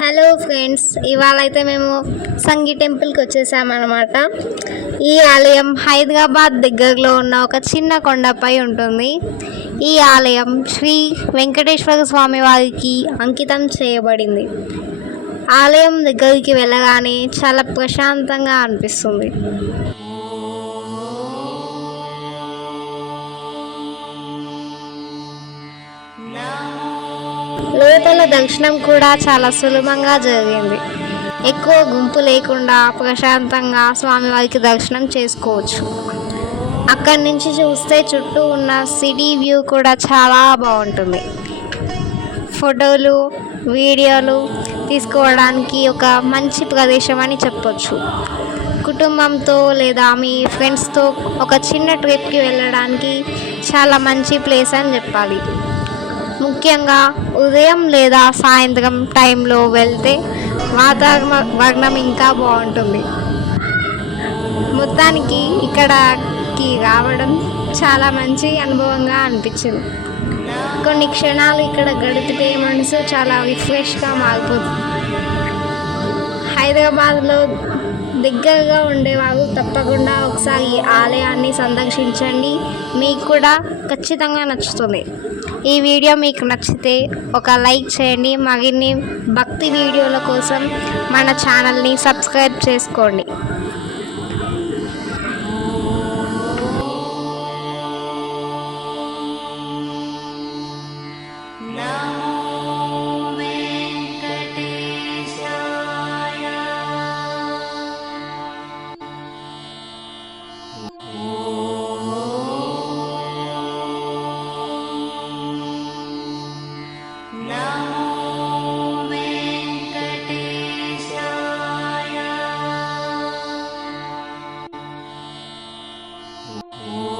Hello friends, ఇవాళ అయితే మేము సంగీ టెంపుల్కి వచ్చేసామన్నమాట. ఈ ఆలయం హైదరాబాద్ దగ్గరలో ఉన్న ఒక చిన్న కొండపై ఉంటుంది. ఈ ఆలయం శ్రీ వెంకటేశ్వర స్వామి వారికి అంకితం చేయబడింది. ఆలయం దగ్గరికి వెళ్ళగానే చాలా ప్రశాంతంగా అనిపిస్తుంది. లోపల దర్శనం కూడా చాలా సులభంగా జరిగింది. ఎక్కువ గుంపు లేకుండా ప్రశాంతంగా స్వామివారికి దర్శనం చేసుకోవచ్చు. అక్కడి నుంచి చూస్తే చుట్టూ ఉన్న సిటీ వ్యూ కూడా చాలా బాగుంటుంది. ఫోటోలు, వీడియోలు తీసుకోవడానికి ఒక మంచి ప్రదేశం అని చెప్పొచ్చు. కుటుంబంతో లేదా మీ ఫ్రెండ్స్తో ఒక చిన్న ట్రిప్కి వెళ్ళడానికి చాలా మంచి ప్లేస్ అని చెప్పాలి. ముఖ్యంగా ఉదయం లేదా సాయంత్రం టైంలో వెళ్తే వాతావరణం ఇంకా బాగుంటుంది. మొత్తానికి ఇక్కడికి రావడం చాలా మంచి అనుభవంగా అనిపించింది. కొన్ని క్షణాలు ఇక్కడ గడిపితే మనసు చాలా రిఫ్రెష్గా మారిపోతుంది. హైదరాబాద్లో దగ్గరగా ఉండేవారు తప్పకుండా ఒకసారి ఈ ఆలయాన్ని సందర్శించండి. మీకు కూడా ఖచ్చితంగా నచ్చుతుంది. ఈ వీడియో మీకు నచ్చితే ఒక లైక్ చేయండి. మరిన్ని భక్తి వీడియోల కోసం మన ఛానల్ని సబ్స్క్రైబ్ చేసుకోండి. Oh